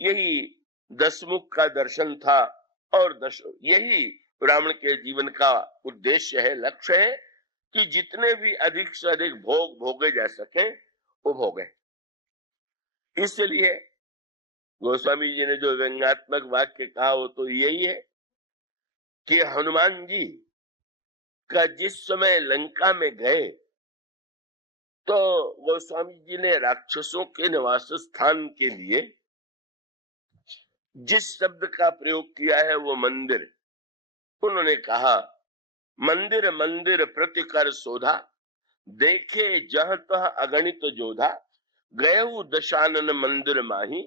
यही दशमुख का दर्शन था और यही रावण के जीवन का उद्देश्य है, लक्ष्य है कि जितने भी अधिक से अधिक भोग भोगे जा सके वो भोगे। इसलिए गोस्वामी जी ने जो व्यंग्यात्मक वाक्य कहा वो तो यही है कि हनुमान जी का जिस समय लंका में गए तो गोस्वामी जी ने राक्षसों के निवास स्थान के लिए जिस शब्द का प्रयोग किया है वो मंदिर, उन्होंने कहा मंदिर मंदिर प्रतिकर शोधा, देखे जह तह अगणित जोधा, गयहु दशानन मंदिर माही,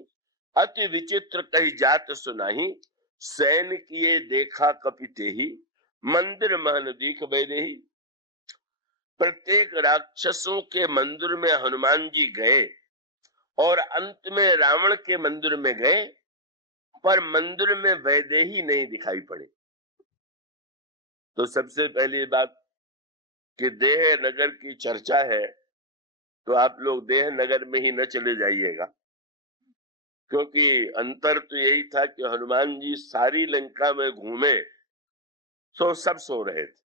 अति विचित्र कही जात सुनाही, सैन किए देखा कपिते ही, मंदिर महन दीख बैदेही। प्रत्येक राक्षसों के मंदिर में हनुमान जी गए और अंत में रावण के मंदिर में गए, पर मंदिर में वैदेही नहीं दिखाई पड़े। तो सबसे पहली बात कि देह नगर की चर्चा है तो आप लोग देह नगर में ही न चले जाइएगा, क्योंकि अंतर तो यही था कि हनुमान जी सारी लंका में घूमे तो सब सो रहे थे।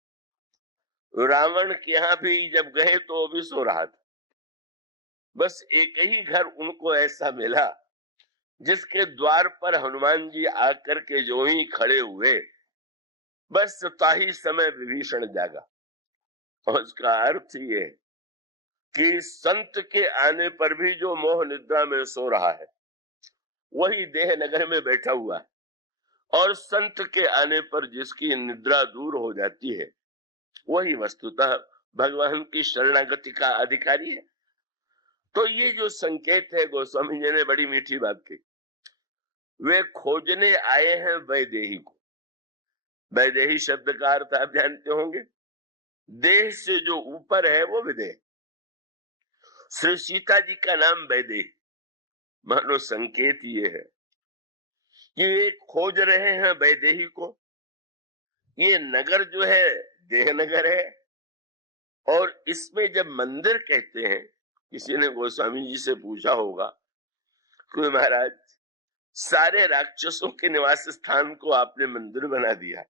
रावण के यहाँ भी जब गए तो वो भी सो रहा था। बस एक ही घर उनको ऐसा मिला जिसके द्वार पर हनुमान जी आकर के जो ही खड़े हुए, बस ताही समय विभीषण जागा। और उसका अर्थ ये कि संत के आने पर भी जो मोह निद्रा में सो रहा है वही देह नगर में बैठा हुआ है, और संत के आने पर जिसकी निद्रा दूर हो जाती है वही वस्तुतः भगवान की शरणागति का अधिकारी है। तो ये जो संकेत है, गोस्वामी जी ने बड़ी मीठी बात की। वे खोजने आए हैं वैदेही को। वैदेही शब्द का अर्थ आप जानते होंगे, देह से जो ऊपर है वो विदेह। श्री सीता जी का नाम वैदेही, मानो संकेत ये है कि वे खोज रहे हैं वैदेही को। ये नगर जो है देह नगर है, और इसमें जब मंदिर कहते हैं, किसी ने गोस्वामी जी से पूछा होगा कि महाराज सारे राक्षसों के निवास स्थान को आपने मंदिर बना दिया,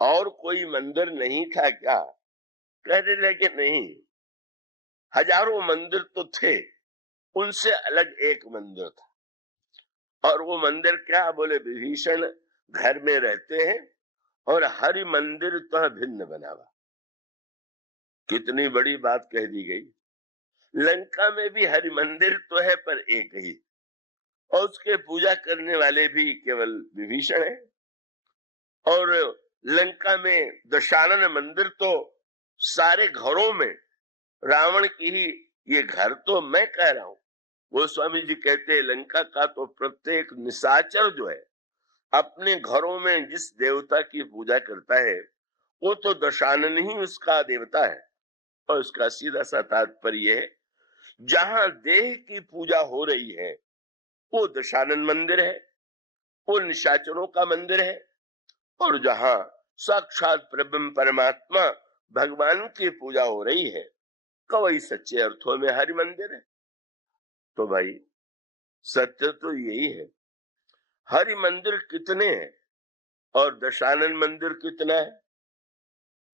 और कोई मंदिर नहीं था क्या? कहने लगे नहीं, हजारों मंदिर तो थे, उनसे अलग एक मंदिर था। और वो मंदिर क्या? बोले विभीषण घर में रहते हैं और हरि मंदिर तो भिन्न बनावा। कितनी बड़ी बात कह दी गई। लंका में भी हरि मंदिर तो है पर एक ही, और उसके पूजा करने वाले भी केवल विभीषण है। और लंका में दशानन मंदिर तो सारे घरों में रावण की ही, ये घर तो मैं कह रहा हूं। वो स्वामी जी कहते हैं लंका का तो प्रत्येक निशाचर जो है अपने घरों में जिस देवता की पूजा करता है वो तो दशानन ही उसका देवता है। और उसका सीधा सा तात्पर्य है, जहां देह की पूजा हो रही है वो दशानन मंदिर है, वो निशाचरों का मंदिर है। और जहां साक्षात ब्रह्म परमात्मा भगवान की पूजा हो रही है तो वही सच्चे अर्थों में हरि मंदिर है। तो भाई सत्य तो यही है, हरि मंदिर कितने हैं और दशानन मंदिर कितना है?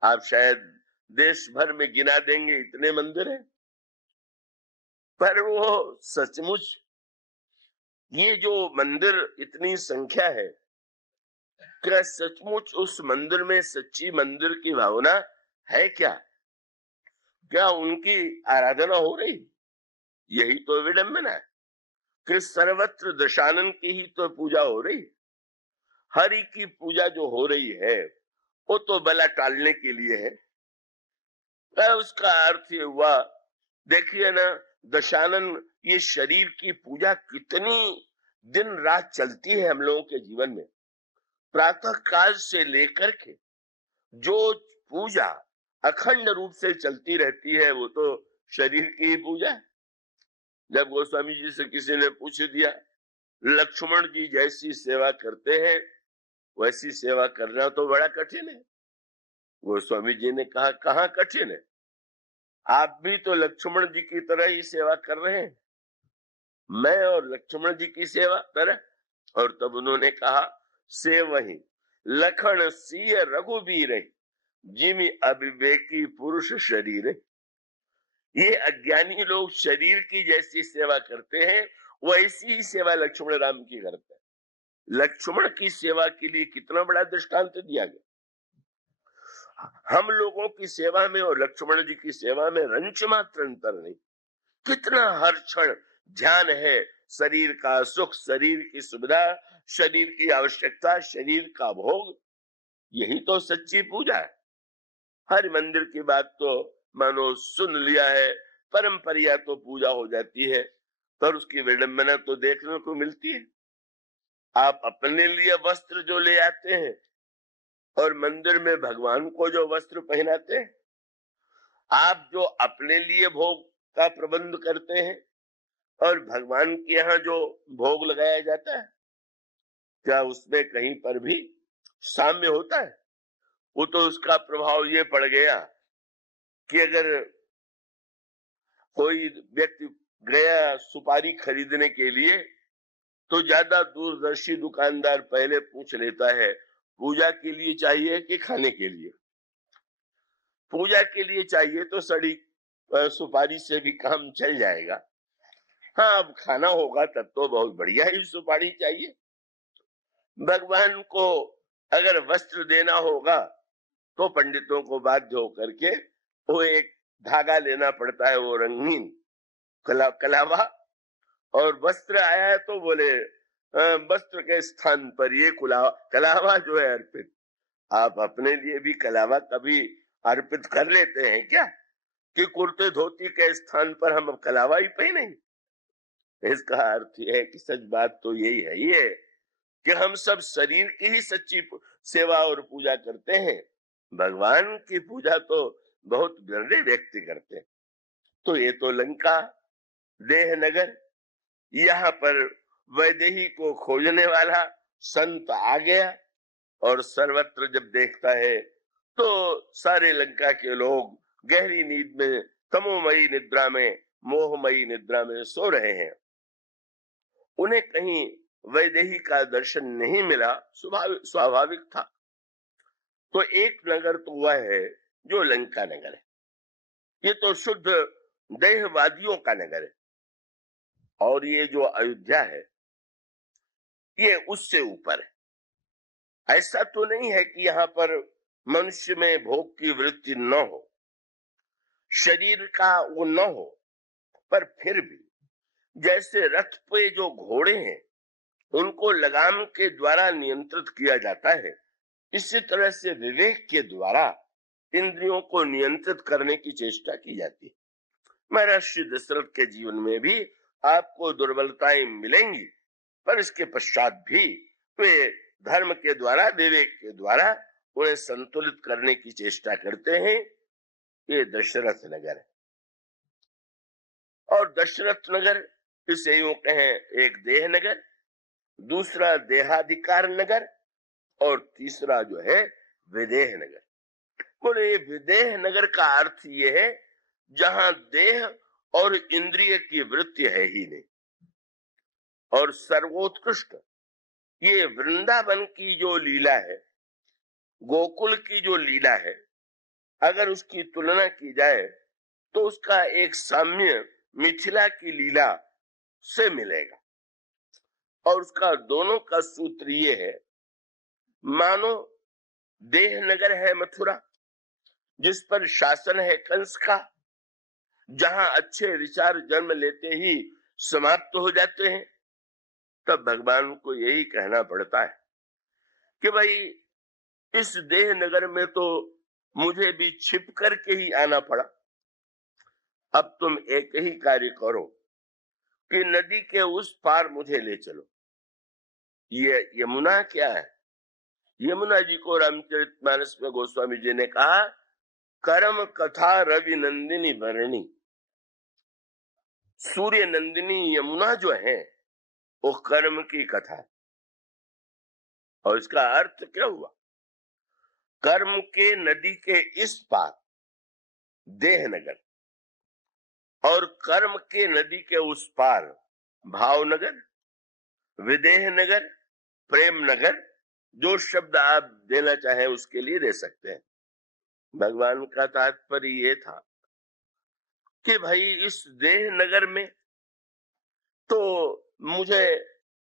आप शायद देश भर में गिना देंगे इतने मंदिर हैं, पर वो सचमुच ये जो मंदिर इतनी संख्या है, क्या सचमुच उस मंदिर में सच्ची मंदिर की भावना है क्या? क्या उनकी आराधना हो रही? यही तो विडंबना है कि सर्वत्र दशानन की ही तो पूजा हो रही। हरि की पूजा जो हो रही है वो तो बला टालने के लिए है। उसका अर्थ ये हुआ, देखिए ना, दशानन ये शरीर की पूजा कितनी दिन रात चलती है हम लोगों के जीवन में। प्रातः काल से लेकर के जो पूजा अखंड रूप से चलती रहती है वो तो शरीर की ही पूजा है। जब गोस्वामी जी से किसी ने पूछ दिया, लक्ष्मण जी जैसी सेवा करते हैं वैसी सेवा करना तो बड़ा कठिन है। गोस्वामी जी ने कहा, कहाँ कठिन है? आप भी तो लक्ष्मण जी की तरह ही सेवा कर रहे हैं। मैं और लक्ष्मण जी की सेवा करें। और तब उन्होंने कहा, से वही लखन सिय रघुबीर जिमि अविवेकी पुरुष शरीर। ये अज्ञानी लोग शरीर की जैसी सेवा करते हैं, वैसी ही सेवा लक्ष्मण राम की करते हैं। लक्ष्मण की सेवा के लिए कितना बड़ा दृष्टांत दिया गया। हम लोगों की सेवा में और लक्ष्मण जी की सेवा में रंच मात्र अंतर नहीं। कितना हर क्षण ध्यान है शरीर का सुख, शरीर की सुविधा, शरीर की आवश्यकता, शरीर का भोग। यही तो सच्ची पूजा है। हर मंदिर की बात तो मानो सुन लिया है, परंपरिया तो पूजा हो जाती है, पर उसकी विडंबना तो देखने को मिलती है। आप अपने लिए वस्त्र जो ले आते हैं और मंदिर में भगवान को जो वस्त्र पहनाते हैं, आप जो अपने लिए भोग का प्रबंध करते हैं और भगवान के यहाँ जो भोग लगाया जाता है, क्या उसमें कहीं पर भी साम्य होता है? वो तो उसका प्रभाव ये पड़ गया कि अगर कोई व्यक्ति गया सुपारी खरीदने के लिए, तो ज्यादा दूरदर्शी दुकानदार पहले पूछ लेता है, पूजा के लिए चाहिए कि खाने के लिए? पूजा के लिए चाहिए तो सड़ी सुपारी से भी काम चल जाएगा। हाँ, अब खाना होगा तब तो बहुत बढ़िया ही सुपारी चाहिए। भगवान को अगर वस्त्र देना होगा तो पंडितों को बाध्य होकर के वो एक धागा लेना पड़ता है, वो रंगीन कलावा। और वस्त्र आया है तो बोले वस्त्र के स्थान पर ये कलावा जो है अर्पित। आप अपने लिए भी कलावा कभी अर्पित कर लेते हैं क्या, कि कुर्ते धोती के स्थान पर हम अब कलावा ही पहनेंगे? इसका अर्थ यह है कि सच बात तो यही है ये कि हम सब शरीर की ही सच्ची सेवा और पूजा करते हैं। भगवान की पूजा तो बहुत विरले व्यक्ति करते हैं। तो ये तो लंका देह नगर, यहाँ पर वैदेही को खोजने वाला संत आ गया और सर्वत्र जब देखता है तो सारे लंका के लोग गहरी नींद में, तमोमयी निद्रा में, मोहमयी निद्रा में सो रहे हैं। उन्हें कहीं वैदेही का दर्शन नहीं मिला, स्वाभाविक था। तो एक नगर तो वह है जो लंका नगर है। ये तो शुद्ध देहवादियों का नगर है। और ये जो अयोध्या है ये उससे ऊपर है। ऐसा तो नहीं है कि यहाँ पर मनुष्य में भोग की वृत्ति न हो, शरीर का वो न हो, पर फिर भी जैसे रथ पे जो घोड़े हैं उनको लगाम के द्वारा नियंत्रित किया जाता है, इसी तरह से विवेक के द्वारा इंद्रियों को नियंत्रित करने की चेष्टा की जाती है। महर्षि दशरथ के जीवन में भी आपको दुर्बलताएं मिलेंगी, पर इसके पश्चात भी वे धर्म के द्वारा, विवेक के द्वारा उन्हें संतुलित करने की चेष्टा करते हैं। ये दशरथ नगर है। और दशरथ नगर इसे यूं कहें, एक देह नगर, दूसरा देहाधिकार नगर, और तीसरा जो है विदेह नगर। बोले विदेह नगर का अर्थ ये है जहां देह और इंद्रिय की वृत्ति है ही नहीं। और सर्वोत्कृष्ट ये वृंदावन की जो लीला है, गोकुल की जो लीला है, अगर उसकी तुलना की जाए तो उसका एक साम्य मिथिला की लीला से मिलेगा। और उसका दोनों का सूत्र ये है, मानो देह नगर है मथुरा, जिस पर शासन है कंस का, जहां अच्छे विचार जन्म लेते ही समाप्त हो जाते हैं। तब भगवान को यही कहना पड़ता है कि भाई इस देह नगर में तो मुझे भी छिप करके ही आना पड़ा। अब तुम एक ही कार्य करो कि नदी के उस पार मुझे ले चलो। ये यमुना क्या है? यमुना जी को रामचरितमानस में गोस्वामी जी ने कहा, कर्म कथा रवि नंदिनी वर्णी। सूर्य नंदिनी यमुना जो है वो कर्म की कथा है। और इसका अर्थ क्या हुआ? कर्म के नदी के इस पार देह नगर और कर्म के नदी के उस पार भावनगर, विदेह नगर, प्रेम नगर, जो शब्द आप देना चाहें उसके लिए दे सकते हैं। भगवान का तात्पर्य ये था कि भाई इस देह नगर में तो मुझे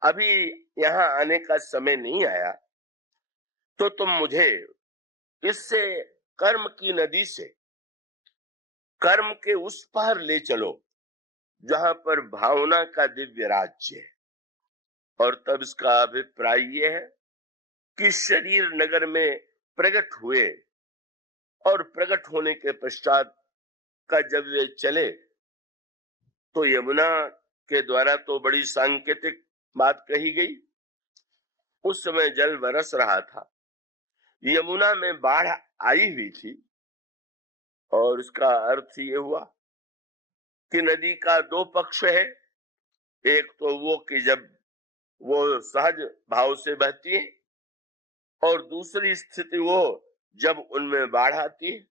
अभी यहाँ आने का समय नहीं आया, तो तुम मुझे इससे कर्म की नदी से कर्म के उस पार ले चलो जहां पर भावना का दिव्य राज्य है। और तब इसका अभिप्राय ये है कि शरीर नगर में प्रकट हुए और प्रकट होने के पश्चात का जब वे चले तो यमुना के द्वारा तो बड़ी सांकेतिक बात कही गई। उस समय जल बरस रहा था, यमुना में बाढ़ आई हुई थी, और इसका अर्थ ये हुआ कि नदी का दो पक्ष है। एक तो वो कि जब वो सहज भाव से बहती है, और दूसरी स्थिति वो जब उनमें बाढ़ आती है।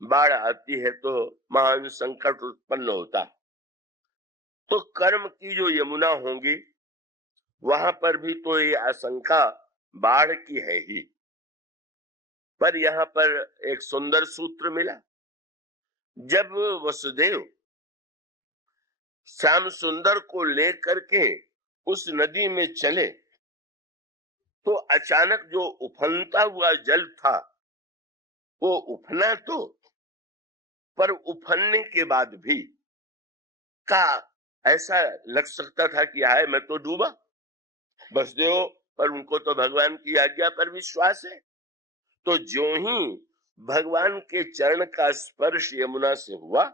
बाढ़ आती है तो महान संकट उत्पन्न होता। तो कर्म की जो यमुना होंगी वहां पर भी तो ये आशंका बाढ़ की है ही। पर यहाँ पर एक सुंदर सूत्र मिला। जब वसुदेव श्याम सुंदर को लेकर के उस नदी में चले तो अचानक जो उफनता हुआ जल था वो उफना तो, पर उफनने के बाद भी का ऐसा लग सकता था कि हाय मैं तो डूबा। वसुदेव पर उनको तो भगवान की आज्ञा पर विश्वास है। तो ज्यों ही भगवान के चरण का स्पर्श यमुना से हुआ,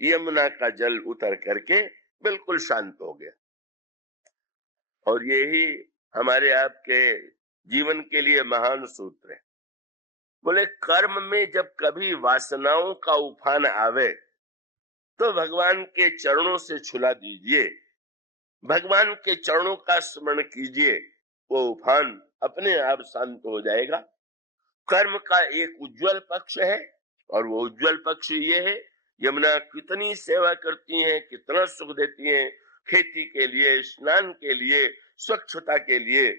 यमुना का जल उतर करके बिल्कुल शांत हो गया। और यही हमारे आपके जीवन के लिए महान सूत्र है। बोले कर्म में जब कभी वासनाओं का उफान आवे तो भगवान के चरणों से छुला दीजिए, भगवान के चरणों का स्मरण कीजिए, वो उफान अपने आप शांत हो जाएगा। कर्म का एक उज्जवल पक्ष है, और वो उज्जवल पक्ष ये है, यमुना कितनी सेवा करती हैं, कितना सुख देती हैं, खेती के लिए, स्नान के लिए, स्वच्छता के लिए।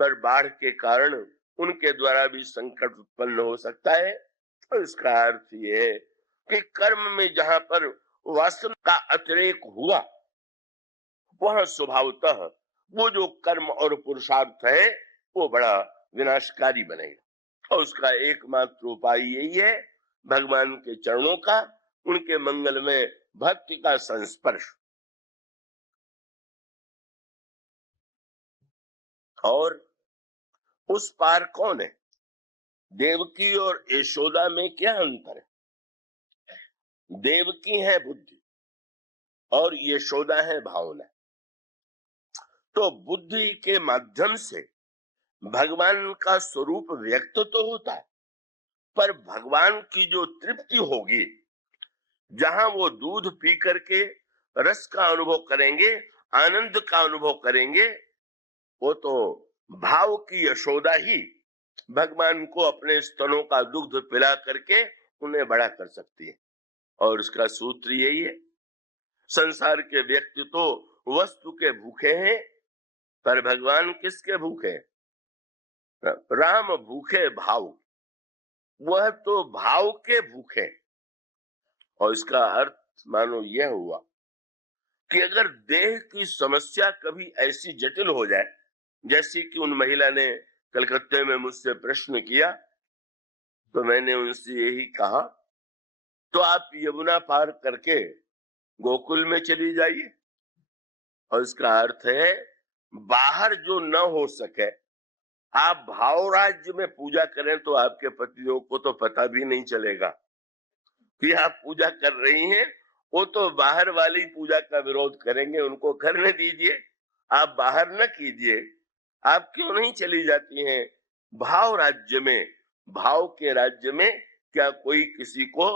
पर बाढ़ के कारण उनके द्वारा भी संकट उत्पन्न हो सकता है। तो इसका अर्थ ये है कि कर्म में जहां पर वासना का अतिरेक हुआ, वह स्वभावतः वो जो कर्म और पुरुषार्थ है वो बड़ा विनाशकारी बनेगा। और उसका एकमात्र उपाय यही है भगवान के चरणों का, उनके मंगल में भक्ति का संस्पर्श। और उस पार कौन है? देवकी और यशोदा में क्या अंतर है? देवकी है बुद्धि और यशोदा है भावना। तो बुद्धि के माध्यम से भगवान का स्वरूप व्यक्त तो होता है, पर भगवान की जो तृप्ति होगी, जहां वो दूध पी करके रस का अनुभव करेंगे, आनंद का अनुभव करेंगे, वो तो भाव की यशोदा ही भगवान को अपने स्तनों का दुग्ध पिला करके उन्हें बड़ा कर सकती है। और उसका सूत्र यही है, संसार के व्यक्ति तो वस्तु के भूखे हैं, पर भगवान किसके भूखे? राम भूखे भाव, वह तो भाव के भूखे। और इसका अर्थ मानो यह हुआ कि अगर देह की समस्या कभी ऐसी जटिल हो जाए, जैसी कि उन महिला ने कलकत्ते में मुझसे प्रश्न किया, तो मैंने उनसे यही कहा, तो आप यमुना पार करके गोकुल में चली जाइए। और इसका अर्थ है बाहर जो न हो सके, आप भाव राज्य में पूजा करें तो आपके पतियों को तो पता भी नहीं चलेगा कि आप पूजा कर रही हैं। वो तो बाहर वाली पूजा का विरोध करेंगे, उनको करने दीजिए, आप बाहर न कीजिए। आप क्यों नहीं चली जाती हैं भाव राज्य में? भाव के राज्य में क्या कोई किसी को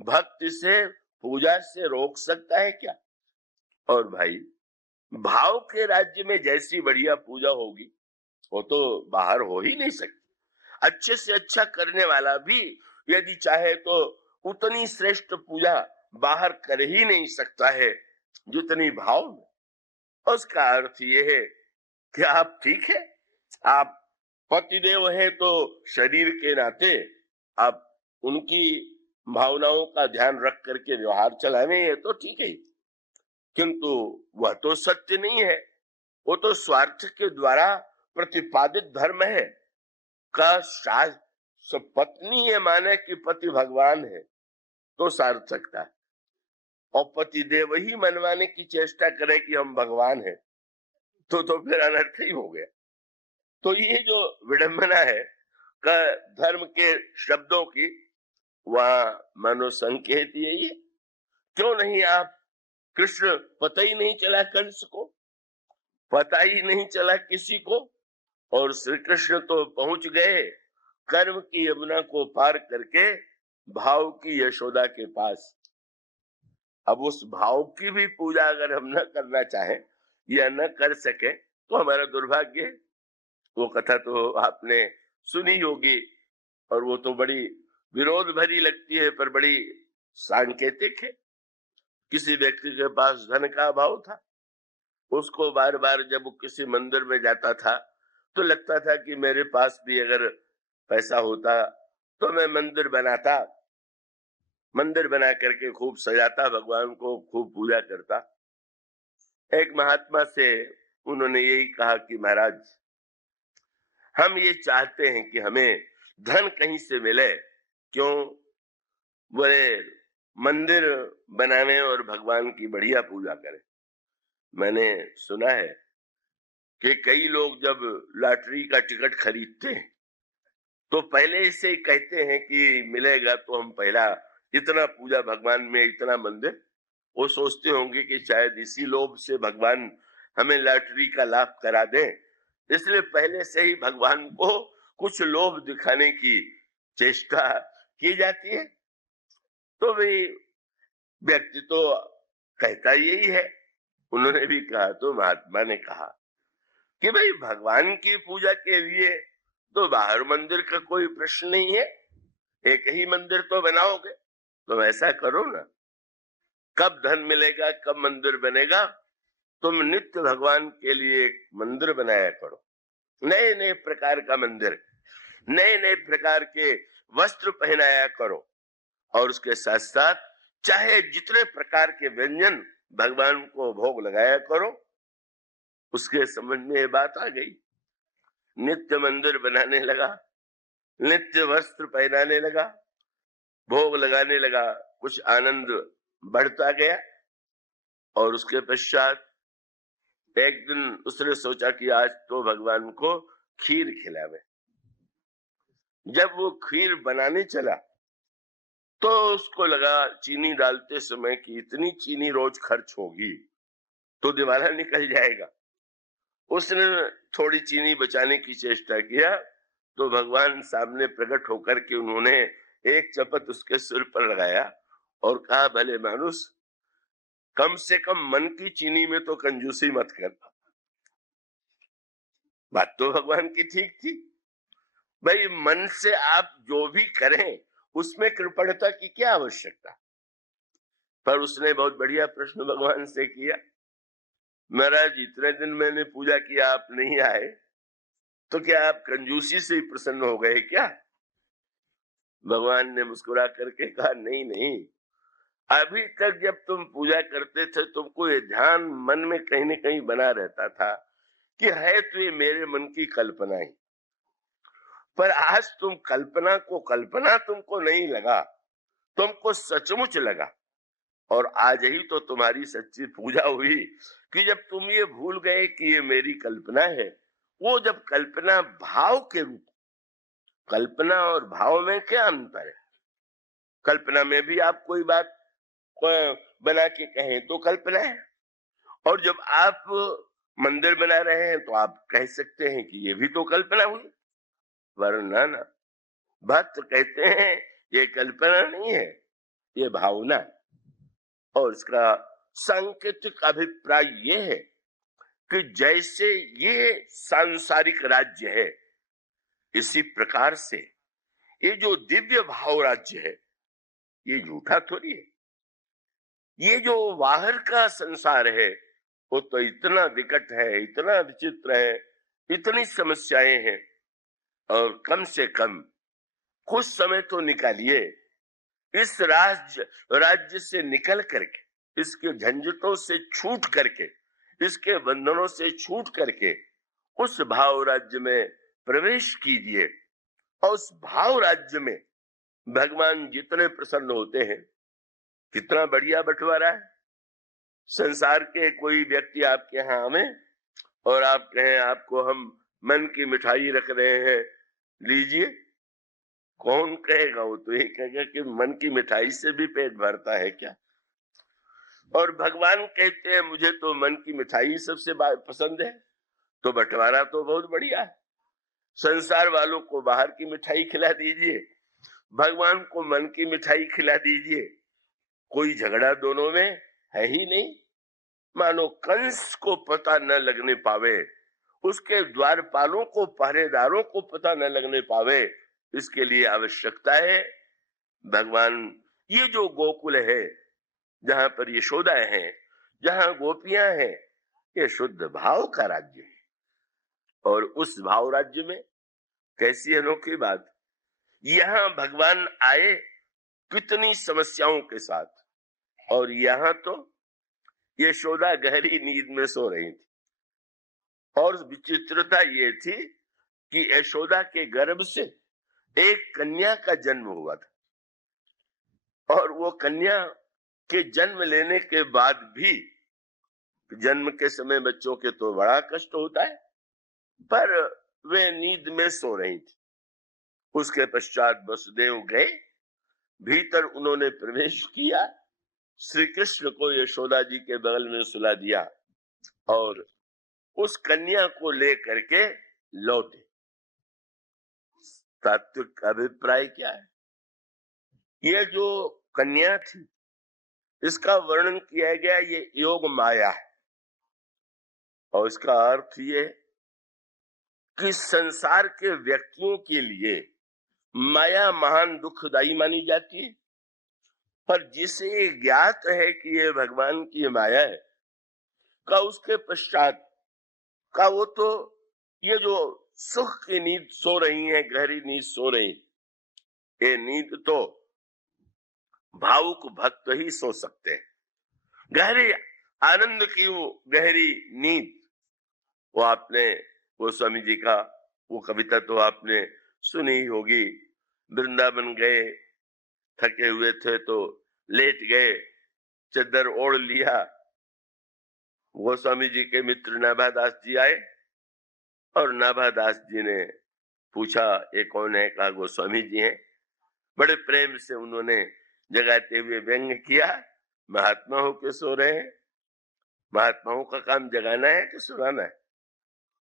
भक्ति से, पूजा से रोक सकता है क्या? और भाई भाव के राज्य में जैसी बढ़िया पूजा होगी वो तो बाहर हो ही नहीं सकती। अच्छे से अच्छा करने वाला भी यदि चाहे तो उतनी श्रेष्ठ पूजा बाहर कर ही नहीं सकता है। जितनी भाव में। उसका अर्थ ये है कि आप ठीक है, आप पतिदेव हैं तो शरीर के नाते आप उनकी भावनाओं का ध्यान रख करके व्यवहार चलाने हैं तो ठीक है, किंतु वह तो सत्य नहीं है। वो तो स्वार्थ के द्वारा प्रतिपादित धर्म है का पत्नी ये माने कि पति भगवान है तो सार्थकता है, और पति देव ही मनवाने की चेष्टा करे कि हम भगवान हैं तो फिर अनर्थ ही हो गया। तो ये जो विडंबना है का धर्म के शब्दों की, वहां मानो संकेत यही है। क्यों नहीं आप कृष्ण पता ही नहीं चला कंस को, पता ही नहीं चला किसी को, और श्री कृष्ण तो पहुंच गए कर्म की यमुना को पार करके भाव की यशोदा के पास। अब उस भाव की भी पूजा अगर हम न करना चाहें या न कर सके तो हमारा दुर्भाग्य है। वो कथा तो आपने सुनी होगी, और वो तो बड़ी विरोध भरी लगती है पर बड़ी सांकेतिक है। किसी व्यक्ति के पास धन का अभाव था, उसको बार बार जब वो किसी मंदिर में जाता था तो लगता था कि मेरे पास भी अगर पैसा होता तो मैं मंदिर बनाता, मंदिर बना करके खूब सजाता, भगवान को खूब पूजा करता। एक महात्मा से उन्होंने यही कहा कि महाराज, हम ये चाहते हैं कि हमें धन कहीं से मिले, क्यों बोले मंदिर बनावे और भगवान की बढ़िया पूजा करें। मैंने सुना है कि कई लोग जब लॉटरी का टिकट खरीदते हैं तो पहले से कहते हैं कि मिलेगा तो हम पहला इतना पूजा भगवान में, इतना मंदिर। वो सोचते होंगे कि शायद इसी लोभ से भगवान हमें लॉटरी का लाभ करा दें, इसलिए पहले से ही भगवान को कुछ लोभ दिखाने की चेष्टा की जाती है। तो भाई व्यक्ति तो कहता यही है। उन्होंने भी कहा, तो महात्मा ने कहा कि भाई भगवान की पूजा के लिए तो बाहर मंदिर का कोई प्रश्न नहीं है, एक ही मंदिर तो बनाओगे, तो ऐसा करो ना, कब धन मिलेगा, कब मंदिर बनेगा, तुम नित्य भगवान के लिए एक मंदिर बनाया करो, नए नए प्रकार का मंदिर, नए नए प्रकार के वस्त्र पहनाया करो, और उसके साथ साथ चाहे जितने प्रकार के व्यंजन भगवान को भोग लगाया करो। उसके समझ में ये बात आ गई, नित्य मंदिर बनाने लगा, नित्य वस्त्र पहनाने लगा, भोग लगाने लगा, कुछ आनंद बढ़ता गया। और उसके पश्चात एक दिन उसने सोचा कि आज तो भगवान को खीर खिलावे। जब वो खीर बनाने चला तो उसको लगा चीनी डालते समय कि इतनी चीनी रोज खर्च होगी तो दिवाला निकल जाएगा। उसने थोड़ी चीनी बचाने की चेष्टा किया तो भगवान सामने प्रकट होकर के उन्होंने एक चपत उसके सिर पर लगाया और कहा, भले मानुस, कम से कम मन की चीनी में तो कंजूसी मत करना। बात तो भगवान की ठीक थी, भाई मन से आप जो भी करें उसमें कृपणता की क्या आवश्यकता। पर उसने बहुत बढ़िया प्रश्न भगवान से किया, महाराज इतने दिन मैंने पूजा किया, आप नहीं आए तो क्या आप कंजूसी से ही प्रसन्न हो गए क्या? भगवान ने मुस्कुरा करके कहा, नहीं नहीं, अभी तक जब तुम पूजा करते थे तुमको ये ध्यान मन में कहीं न कहीं बना रहता था कि है तो ये मेरे मन की कल्पना ही, पर आज तुम कल्पना को कल्पना तुमको नहीं लगा, तुमको सचमुच लगा। और आज ही तो तुम्हारी सच्ची पूजा हुई कि जब तुम ये भूल गए कि ये मेरी कल्पना है। वो जब कल्पना भाव के रूप, कल्पना और भाव में क्या अंतर है? कल्पना में भी आप कोई बात बना के कहें तो कल्पना है, और जब आप मंदिर बना रहे हैं तो आप कह सकते हैं कि ये भी तो कल्पना हुई। वरना ना, भक्त कहते हैं ये कल्पना नहीं है, ये भावना। और इसका सांकेतिक अभिप्राय ये है कि जैसे ये सांसारिक राज्य है, इसी प्रकार से ये जो दिव्य भाव राज्य है ये झूठा थोड़ी है। ये जो बाहर का संसार है वो तो इतना विकट है, इतना विचित्र है, इतनी समस्याएं हैं, और कम से कम कुछ समय तो निकालिए इस राज्य से निकल करके, इसके झंझटों से छूट करके, इसके बंधनों से छूट करके उस भाव राज्य में प्रवेश कीजिए। और उस भाव राज्य में भगवान जितने प्रसन्न होते हैं, कितना बढ़िया बंटवारा है। संसार के कोई व्यक्ति आपके यहाँ आवे और आप कहें आपको हम मन की मिठाई रख रहे हैं, लीजिए, कौन कहेगा? वो तो ये कहेगा कि मन की मिठाई से भी पेट भरता है क्या? और भगवान कहते हैं मुझे तो मन की मिठाई सबसे पसंद है। तो बंटवारा तो बहुत बढ़िया है। संसार वालों को बाहर की मिठाई खिला दीजिए, भगवान को मन की मिठाई खिला दीजिए, कोई झगड़ा दोनों में है ही नहीं। मानो कंस को पता न लगने पावे, उसके द्वारपालों को, पहरेदारों को पता न लगने पावे, इसके लिए आवश्यकता है भगवान ये जो गोकुल है, जहां पर यशोदा है, जहां गोपियां हैं, ये शुद्ध भाव का राज्य है। और उस भाव राज्य में कैसी अनोखी बात, यहां भगवान आए कितनी समस्याओं के साथ, और यहां तो यशोदा गहरी नींद में सो रही थी। और विचित्रता ये थी कि यशोदा के गर्भ से एक कन्या का जन्म हुआ था, और वो कन्या के जन्म लेने के बाद भी, जन्म के समय बच्चों के तो बड़ा कष्ट होता है, पर वे नींद में सो रही थी। उसके पश्चात वसुदेव गए, भीतर उन्होंने प्रवेश किया, श्री कृष्ण को यशोदा जी के बगल में सुला दिया और उस कन्या को लेकर के लौटे। तात्विक अभिप्राय क्या है? ये जो कन्या थी, इसका वर्णन किया गया ये योग माया है, और इसका अर्थ ये कि संसार के व्यक्तियों के लिए माया महान दुखदाई मानी जाती है, पर जिसे ज्ञात है कि ये भगवान की माया है का, उसके पश्चात का वो तो ये जो सुख की नींद सो रही है, गहरी नींद सो रही, ये नींद तो भावुक भक्त ही सो सकते हैं। गहरे आनंद की वो गहरी नींद, वो आपने वो स्वामी जी का वो कविता तो आपने सुनी ही होगी। वृंदावन गए, थके हुए थे तो लेट गए, चद्दर ओढ़ लिया। वो स्वामी जी के मित्र नाभादास जी आए और नाभादास जी ने पूछा ये कौन है? कहा गोस्वामी जी हैं। बड़े प्रेम से उन्होंने जगाते हुए व्यंग किया, महात्मा हो के सो रहे हैं, महात्माओं का काम जगाना है कि सुनाना है?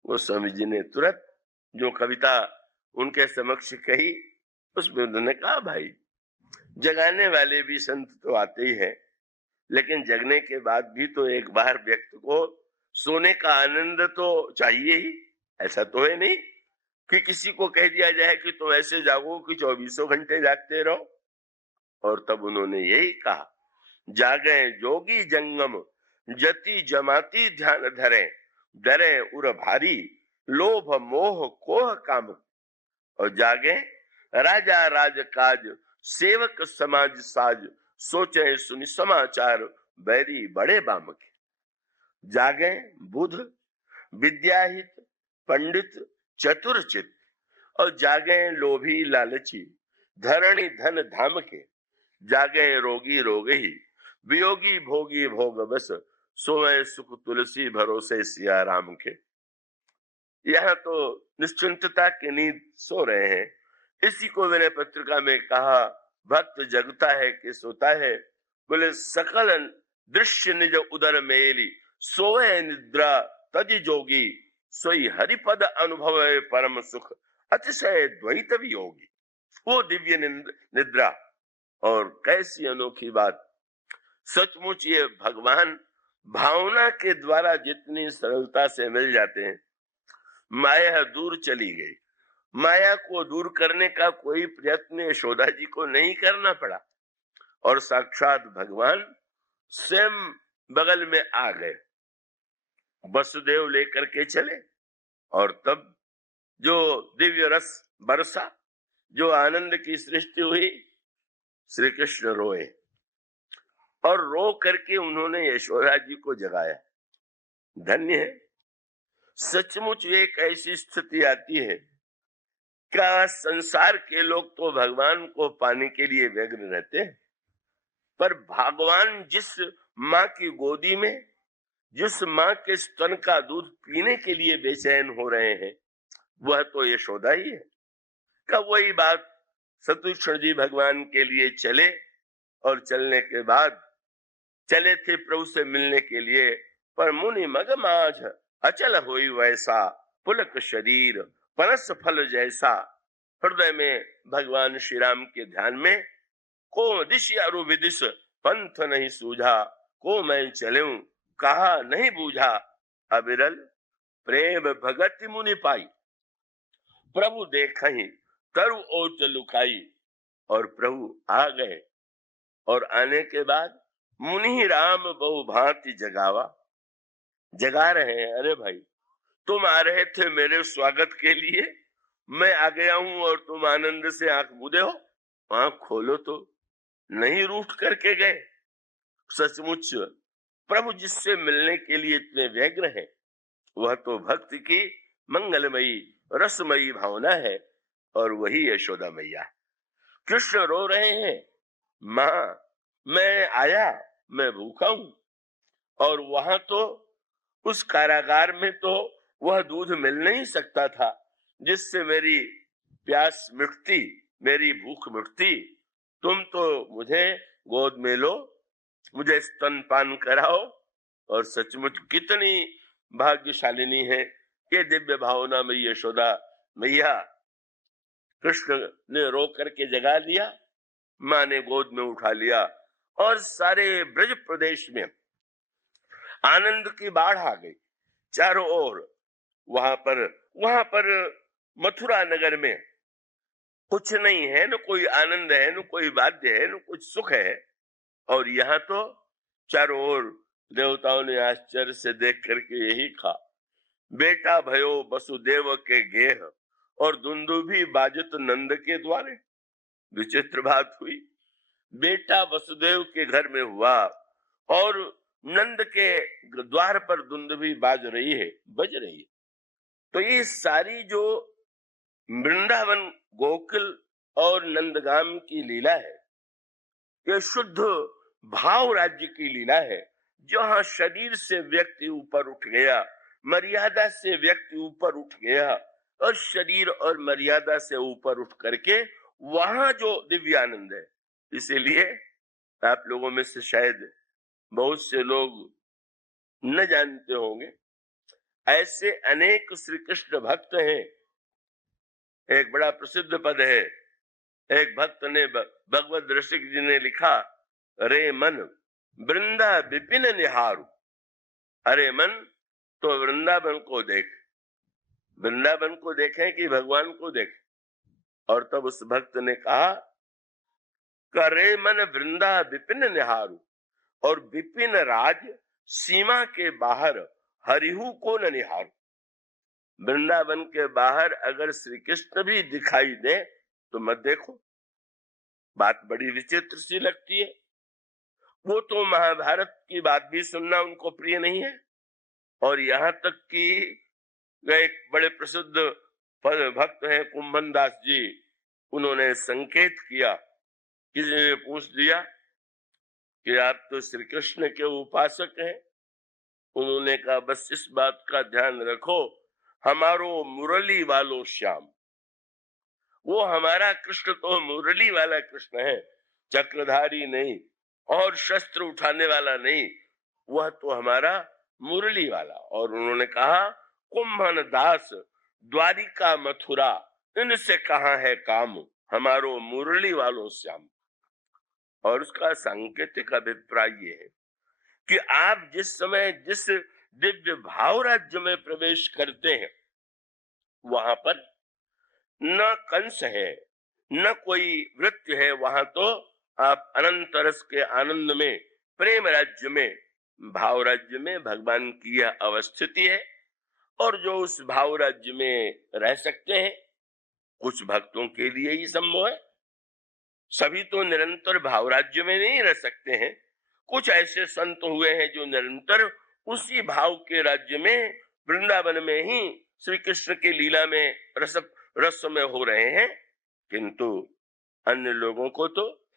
गोस्वामी जी ने तुरंत जो कविता उनके समक्ष कही, उसमें उन्होंने कहा भाई, जगाने वाले भी संत तो आते ही हैं, लेकिन जगने के बाद भी तो एक बार व्यक्ति को सोने का आनंद तो चाहिए ही। ऐसा तो है नहीं कि किसी को कह दिया जाए कि तुम ऐसे जागो कि 24 घंटे जागते रहो। और तब उन्होंने यही कहा, जागे जोगी जंगम जति जमाती ध्यान धरे, डरे उर भारी लोभ मोह कोह काम। और जागे राजा राज काज सेवक समाज साज, सोचे सुनि समाचार बैरी बड़े बाम के। जागे बुध विद्याहित पंडित चतुरचित, और जागे लोभी लालची धरणी धन धाम के। जागे रोगी रोग ही वियोगी भोगी भोग बस, सोए सुख तुलसी भरोसे सिया राम के। यहाँ तो निश्चिंतता की नींद सो रहे हैं। इसी को मैंने पत्रिका में कहा, भक्त जगता है कि सोता है? बोले सकल दृश्य निज उदर मेली, सोए निद्रा तज जोगी, सोई हरिपद अनुभव परम सुख, अतिशय द्वैत वियोगी। वो दिव्य निद्रा, और कैसी अनोखी बात! सचमुच ये भगवान भावना के द्वारा जितनी सरलता से मिल जाते हैं। माया दूर चली गई, माया को दूर करने का कोई प्रयत्न यशोदा जी को नहीं करना पड़ा, और साक्षात भगवान स्वयं बगल में आ गए, वसुदेव लेकर के चले, और तब जो दिव्य रस बरसा, जो आनंद की सृष्टि हुई, श्री कृष्ण रोए और रो करके उन्होंने यशोदा जी को जगाया। धन्य है, सचमुच एक ऐसी स्थिति आती है, क्या संसार के लोग तो भगवान को पाने के लिए व्यग्र रहते हैं, पर भगवान जिस माँ की गोदी में, जिस माँ के स्तन का दूध पीने के लिए बेचैन हो रहे हैं, वह तो यशोदा ही है। का वही बात शत्रुघ्न जी भगवान के लिए चले, और चलने के बाद चले थे प्रभु से मिलने के लिए, पर मुनि मग माझ अचल होई वैसा, पुलक शरीर पनस फल जैसा। हृदय में भगवान श्री राम के ध्यान में, को दिश अरु विदिश पंथ नहीं सूझा, को मैं चलूं कहा नहीं बूझा, अविरल प्रेम भगत मुनि पाई, प्रभु देखहि तरु ओट लुकाई। और प्रभु आ गए, और आने के बाद मुनि राम बहु भांति जगावा, जगा रहे हैं। अरे भाई, तुम आ रहे थे मेरे स्वागत के लिए, मैं आ गया हूं और तुम आनंद से आंख मूंदे हो, आंख खोलो तो नहीं, रूठ करके गए। सचमुच प्रभु जिससे मिलने के लिए इतने व्यग्र हैं, वह तो भक्ति की मंगलमयी रसमयी भावना है, और वही यशोदा मैया। कृष्ण रो रहे हैं, माँ मैं आया, मैं भूखा हूं, और वहां तो उस कारागार में तो वह दूध मिल नहीं सकता था जिससे मेरी प्यास मिटती, मेरी भूख मिटती। तुम तो मुझे गोद में लो, मुझे स्तनपान कराओ। और सचमुच कितनी भाग्यशालिनी है ये दिव्य भावना में यशोदा मैया। कृष्ण ने रो करके जगा लिया, माँ ने गोद में उठा लिया, और सारे ब्रज प्रदेश में आनंद की बाढ़ आ गई चारों ओर। वहां पर मथुरा नगर में कुछ नहीं है, न कोई आनंद है, न कोई वाद्य है, न कुछ सुख है, और यहाँ तो चारों ओर देवताओं ने आश्चर्य से देख करके यही कहा, बेटा भयो वसुदेव के गेह, और दुंदुभी बाजत नंद के द्वारे। विचित्र बात हुई, बेटा वसुदेव के घर में हुआ, और नंद के द्वार पर दुंदुभी बज रही है। तो ये सारी जो वृंदावन गोकुल और नंदगाम की लीला है, ये शुद्ध भाव राज्य की लीला है, जहां शरीर से व्यक्ति ऊपर उठ गया, मर्यादा से व्यक्ति ऊपर उठ गया, और शरीर और मर्यादा से ऊपर उठ करके वहां जो दिव्य आनंद है। इसीलिए आप लोगों में से शायद बहुत से लोग न जानते होंगे, ऐसे अनेक श्री कृष्ण भक्त हैं। एक बड़ा प्रसिद्ध पद है, एक भक्त ने भगवत रसिक जी ने लिखा, रे मन वृंदा विपिन निहारू। अरे मन, तो वृंदावन को देख, वृंदावन को देखें कि भगवान को देख। और तब उस भक्त ने कहा, करे मन वृंदा विपिन निहारू, और विपिन राज सीमा के बाहर हरिहु को न निहारू। वृंदावन के बाहर अगर श्री कृष्ण भी दिखाई दे तो मत देखो। बात बड़ी विचित्र सी लगती है। वो तो महाभारत की बात भी सुनना उनको प्रिय नहीं है, और यहाँ तक कि एक बड़े प्रसिद्ध भक्त हैं कुंभन दास जी, उन्होंने संकेत किया, किसी ने पूछ दिया कि आप तो श्री कृष्ण के उपासक हैं। उन्होंने कहा, बस इस बात का ध्यान रखो, हमारो मुरली वालो श्याम। वो हमारा कृष्ण तो मुरली वाला कृष्ण है, चक्रधारी नहीं और शस्त्र उठाने वाला नहीं, वह तो हमारा मुरली वाला। और उन्होंने कहा, कुंभन दास द्वारिका मथुरा, इनसे कहाँ है काम, हमारो मुरली वालो श्याम। और उसका सांकेतिक अभिप्राय ये है कि आप जिस समय जिस दिव्य भाव राज्य में प्रवेश करते हैं, वहां पर न कंस है, न कोई वृत्य है, वहां तो आप अनंत रस के आनंद में प्रेम राज्य में, भाव राज्य में भगवान की यह अवस्थिति है। और जो उस भाव राज्य में रह सकते हैं, कुछ भक्तों के लिए ही संभव है। सभी तो निरंतर भाव राज्य में नहीं रह सकते हैं। कुछ ऐसे संत हुए हैं जो निरंतर उसी भाव के राज्य में, वृंदावन में ही श्री कृष्ण की लीला में रस में हो रहे हैं। किंतु अन्य लोगों को तो